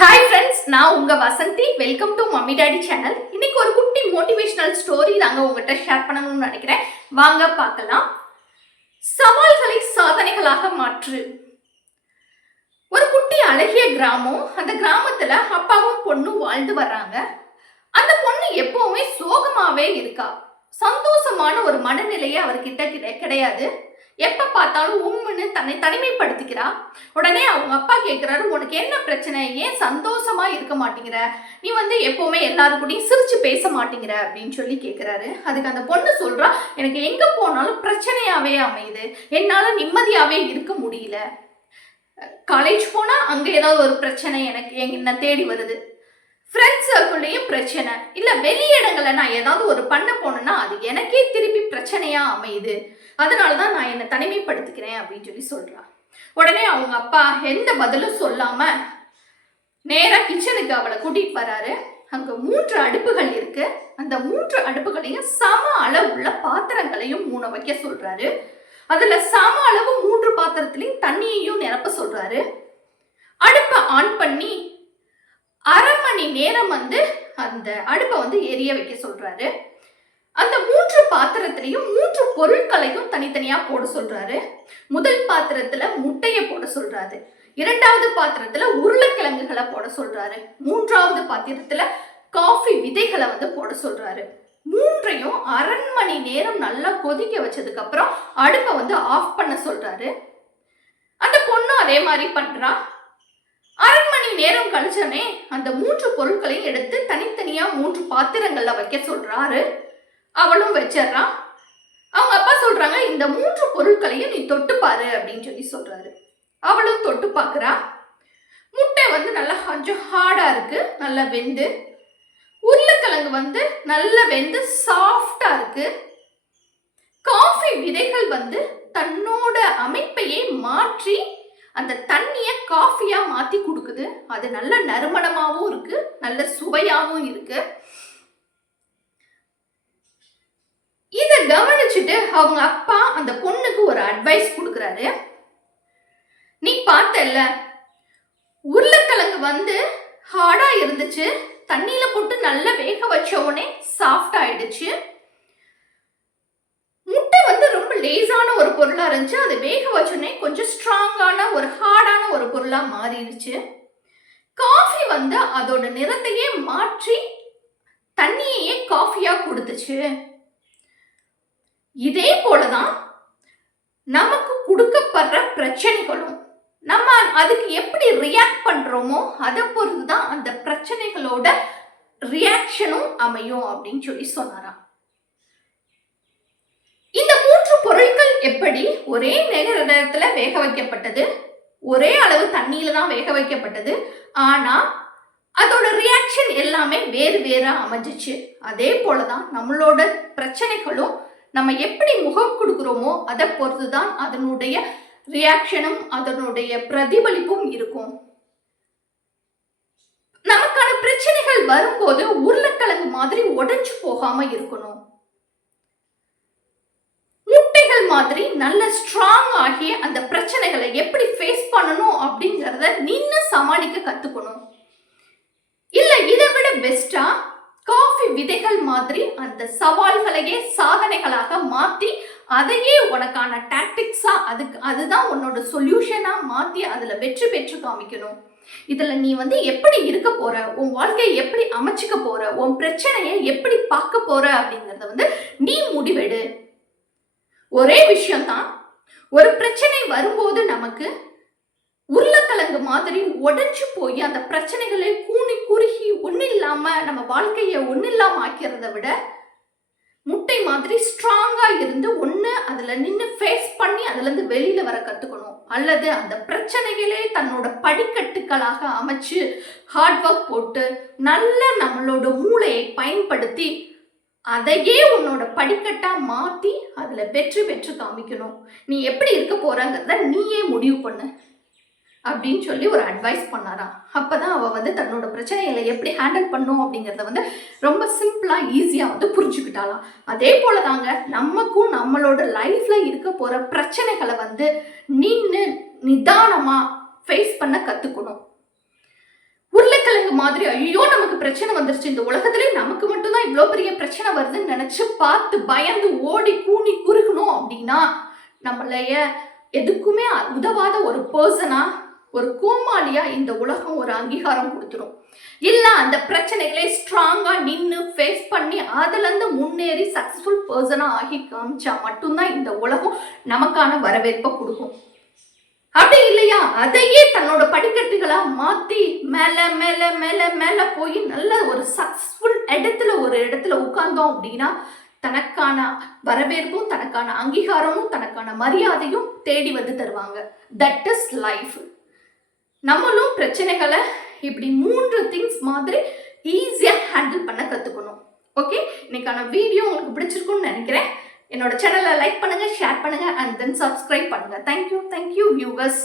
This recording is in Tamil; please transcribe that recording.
ஹாய் ஃப்ரெண்ட்ஸ் நான் உங்க Vasanthi. Welcome to mummy daddy channel இன்னைக்கு ஒரு குட்டி மோட்டிவேஷனல் ஸ்டோரி நாங்க உங்ககிட்ட ஷேர் பண்ணணும்னு நினைக்கிறேன். வாங்க பார்க்கலாம். சவால்களை சாதனைகளாக மாற்று. ஒரு குட்டி அழகிய கிராமம். அந்த கிராமத்துல அப்பாவும் பொண்ணும் வாழ்ந்து வர்றாங்க. அந்த பொண்ணு எப்பவுமே சோகமாவே இருக்கா. சந்தோஷமான ஒரு மனநிலையை அவர்கிட்ட கிடையாது. எப்ப பார்த்தாலும் உம்முன்னு தன்னை தனிமைப்படுத்திக்கிறா? உடனே அவங்க அப்பா கேட்குறாரு உனக்கு என்ன பிரச்சனை? ஏன் சந்தோஷமா இருக்க மாட்டேங்கிற? நீ வந்து எப்பவுமே எல்லாரும் கூடயும் சிரிச்சு பேச மாட்டேங்கிற? அப்படின்னு சொல்லி கேட்குறாரு அதுக்கு அந்த பொண்ணு சொல்றா எனக்கு எங்க போனாலும் பிரச்சனையாவே அமையுது. என்னால நிம்மதியாவே இருக்க முடியல. காலேஜ் போனா அங்க ஏதாவது ஒரு பிரச்சனை எனக்கு என்ன தேடி வருது. ஃப்ரெண்ட்ஸ் சர்க்கிள்லேயும் பிரச்சனை. இல்லை வெளியிடங்களை நான் ஏதாவது ஒரு பண்ண போனேன்னா அது எனக்கே திருப்பி பிரச்சனையாக அமையுது. அதனால தான் நான் என்னை தனிமைப்படுத்திக்கிறேன் அப்படின்னு சொல்லி சொல்கிறான் உடனே அவங்க அப்பா எந்த பதிலும் சொல்லாமல் நேராக கிச்சனுக்கு அவளை கூட்டிகிட்டு வராரு. அங்கே மூன்று அடுப்புகள் இருக்கு. அந்த மூன்று அடுப்புகளையும் சம அளவுள்ள பாத்திரங்களையும் மூணு வைக்க சொல்றாரு. அதுல சம அளவு மூன்று பாத்திரத்திலையும் தண்ணியையும் நிரப்ப சொல்றாரு. அடுப்பை ஆன் பண்ணி அரை மணி நேரம் வந்து அந்த அடுப்பை வந்து எரிய வைக்க சொல்றாரு. அந்த மூன்று பாத்திரத்திலையும் மூன்று பொருட்களையும் தனித்தனியா போட சொல்றாரு. முதல் பாத்திரத்துல முட்டையை போட சொல்றாரு. இரண்டாவது பாத்திரத்துல உருளைக்கிழங்குகளை போட சொல்றாரு. மூன்றாவது பாத்திரத்துல காஃபி விதைகளை வந்து போட சொல்றாரு. மூன்றையும் அரை மணி நேரம் நல்லா கொதிக்க வச்சதுக்கு அப்புறம் அடுப்பை வந்து ஆஃப் பண்ண சொல்றாரு. அந்த பொண்ணும் அதே மாதிரி பண்றா. அரை மணி நேரம் கழிச்சோடனே அந்த மூன்று பொருட்களையும் எடுத்து தனித்தனியா மூன்று பாத்திரங்கள்ல வைக்க சொல்றாரு. அவளும் வச்சிடுறான் அவங்க அப்பா சொல்றாங்க இந்த மூன்று பொருட்களையும் நீ தொட்டு பாரு அப்படின்னு சொல்லி சொல்றாரு. அவளும் தொட்டு பார்க்குறா. முட்டை வந்து நல்லா கொஞ்சம் ஹார்டாக இருக்கு நல்லா வெந்து. உருளைக்கிழங்கு வந்து நல்லா வெந்து சாஃப்டா இருக்கு. காஃபி விதைகள் வந்து தன்னோட அமைப்பையே மாற்றி அந்த தண்ணியை காஃபியா மாத்தி கொடுக்குது. அது நல்ல நறுமணமாகவும் இருக்கு நல்ல சுவையாகவும் இருக்கு. இதை கவனிச்சுட்டு அவங்க அப்பா அந்த பொண்ணுக்கு ஒரு அட்வைஸ் கொடுக்குறாரு. நீ பார்த்தல்ல உருளைக்கிழங்கு வந்து ஹார்டா இருந்துச்சு தண்ணியில போட்டு நல்லா வேக வச்ச உடனே சாஃப்ட் ஆயிடுச்சு. முட்டை வந்து ரொம்ப லேசான ஒரு பொருளா இருந்துச்சு அது வேக வச்சோடனே கொஞ்சம் ஸ்ட்ராங்கான ஒரு ஹார்டான ஒரு பொருளா மாறிடுச்சு. காஃபி வந்து அதோட நிறத்தையே மாற்றி தண்ணியையே காஃபியா கொடுத்துச்சு. இதே போலதான் நமக்கு கொடுக்கப்படுற பிரச்சனைகளும் நம்ம அதுக்கு எப்படி ரியாக்ட் பண்றோமோ அதை பொறுத்து தான் அந்த பிரச்சனைகளோட ரியாக்ஷனும் அமையும் அப்படின்னு சொல்லி சொன்னாராம். இந்த மூன்று பொருட்கள் எப்படி ஒரே நேர நேரத்துல வேக வைக்கப்பட்டது? ஒரே அளவு தண்ணியில தான் வேக வைக்கப்பட்டது. ஆனா அதோட ரியாக்ஷன் எல்லாமே வேறு வேற அமைஞ்சிச்சு. அதே போலதான் நம்மளோட பிரச்சனைகளும் நம்ம எப்படி முகம் கொடுக்குறோமோ அதை பொறுத்து தான் அதனுடைய ரியாக்ஷனும் அதனுடைய பிரதிபலிப்பும் இருக்கும். நமக்கான பிரச்சனைகள் வரும்போது உருளைக்கிழங்கு மாதிரி உடைஞ்சு போகாம இருக்கணும். முட்டைகள் மாதிரி நல்ல ஸ்ட்ராங் ஆகி அந்த பிரச்சனைகளை எப்படி ஃபேஸ் பண்ணணும் அப்படிங்கறத நின்று சமாளிக்க கத்துக்கணும். இல்ல இதை விட பெஸ்டா காஃபி விதைகள் மாதிரி அந்த சவால்களையே சாதனைகளாக மாற்றி அதையே உனக்கான டாக்டிக்ஸா அதுக்கு அதுதான் உன்னோட சொல்யூஷனா மாத்தி அதுல வெற்றி பெற்று காமிக்கணும். இதுல நீ வந்து எப்படி இருக்க போற உன் வாழ்க்கையை எப்படி அமைச்சுக்க போற உன் பிரச்சனையை எப்படி பார்க்க போற அப்படிங்கறத வந்து நீ முடிவெடு. ஒரே விஷயம்தான் ஒரு பிரச்சனை வரும்போது நமக்கு உருளைக்கிழங்கு மாதிரி உடஞ்சு போய் அந்த பிரச்சனைகளை கூனி குறுகி ஒன்றும் இல்லாமல் நம்ம வாழ்க்கையை ஒன்றும் இல்லாமல் ஆக்கிறத விட முட்டை மாதிரி ஸ்ட்ராங்காக இருந்து ஒன்று அதில் நின்று ஃபேஸ் பண்ணி அதுலேருந்து வெளியில் வர கற்றுக்கணும் அல்லது அந்த பிரச்சனைகளே தன்னோட படிக்கட்டுகளாக அமைச்சு ஹார்ட் ஒர்க் போட்டு நல்ல நம்மளோட மூளையை பயன்படுத்தி அதையே உன்னோட படிக்கட்டாக மாற்றி அதில் வெற்றி பெற்று காமிக்கணும். நீ எப்படி இருக்க போகிறாங்கிறத நீயே முடிவு பண்ணு. அப்படின்னு சொல்லி ஒரு அட்வைஸ் பண்ணாராம். அப்பதான் அவள் வந்து தன்னோட பிரச்சனைகளை எப்படி ஹேண்டில் பண்ணும் அப்படிங்கிறத வந்து ரொம்ப சிம்பிளாக ஈஸியாக வந்து புரிஞ்சுக்கிட்டாலாம் அதே போலதாங்க நமக்கும் நம்மளோட லைஃப்பில் இருக்க போகிற பிரச்சனைகளை வந்து நின்று நிதானமாக ஃபேஸ் பண்ண கற்றுக்கணும் உருளைக்கிழங்கு மாதிரி ஐயோ நமக்கு பிரச்சனை வந்துருச்சு. இந்த உலகத்திலே நமக்கு மட்டும்தான் இவ்வளோ பெரிய பிரச்சனை வருதுன்னு நினச்சி பார்த்து பயந்து ஓடி கூனி குறுகணும் அப்படின்னா நம்மளைய எதுக்குமே உதவாத ஒரு பர்சனாக ஒரு கோமாளியா இந்த உலகம் ஒரு அங்கீகாரம் கொடுத்துரும். இல்ல அந்த பிரச்சனைகளை ஸ்ட்ராங்கா நின்று ஃபேஸ் பண்ணி அதுல இருந்து முன்னேறி சக்சஸ்ஃபுல் பர்சனா ஆகி காமிச்சா மட்டும்தான் இந்த உலகம் நமக்கான வரவேற்பை கொடுக்கும். அப்படி இல்லையா? அதையே தன்னோட படிக்கட்டுகளா மாத்தி மேல மேல மேல மேல போய் நல்ல ஒரு சக்சஸ்ஃபுல் இடத்துல ஒரு இடத்துல உட்கார்ந்தோம் அப்படின்னா தனக்கான வரவேற்பும் தனக்கான அங்கீகாரமும் தனக்கான மரியாதையும் தேடி வந்து தருவாங்க. தட் இஸ் லைஃப் நம்மளும் பிரச்சனைகளை இப்படி மூன்று திங்ஸ் மாதிரி ஈஸியாக ஹேண்டில் பண்ண கற்றுக்கணும் ஓகே இன்னைக்கான வீடியோ உங்களுக்கு பிடிச்சிருக்கும்னு நினைக்கிறேன். என்னோட சேனலை லைக் பண்ணுங்கள் ஷேர் பண்ணுங்க அண்ட் தென் சப்ஸ்கிரைப் பண்ணுங்கள் thank you thank you viewers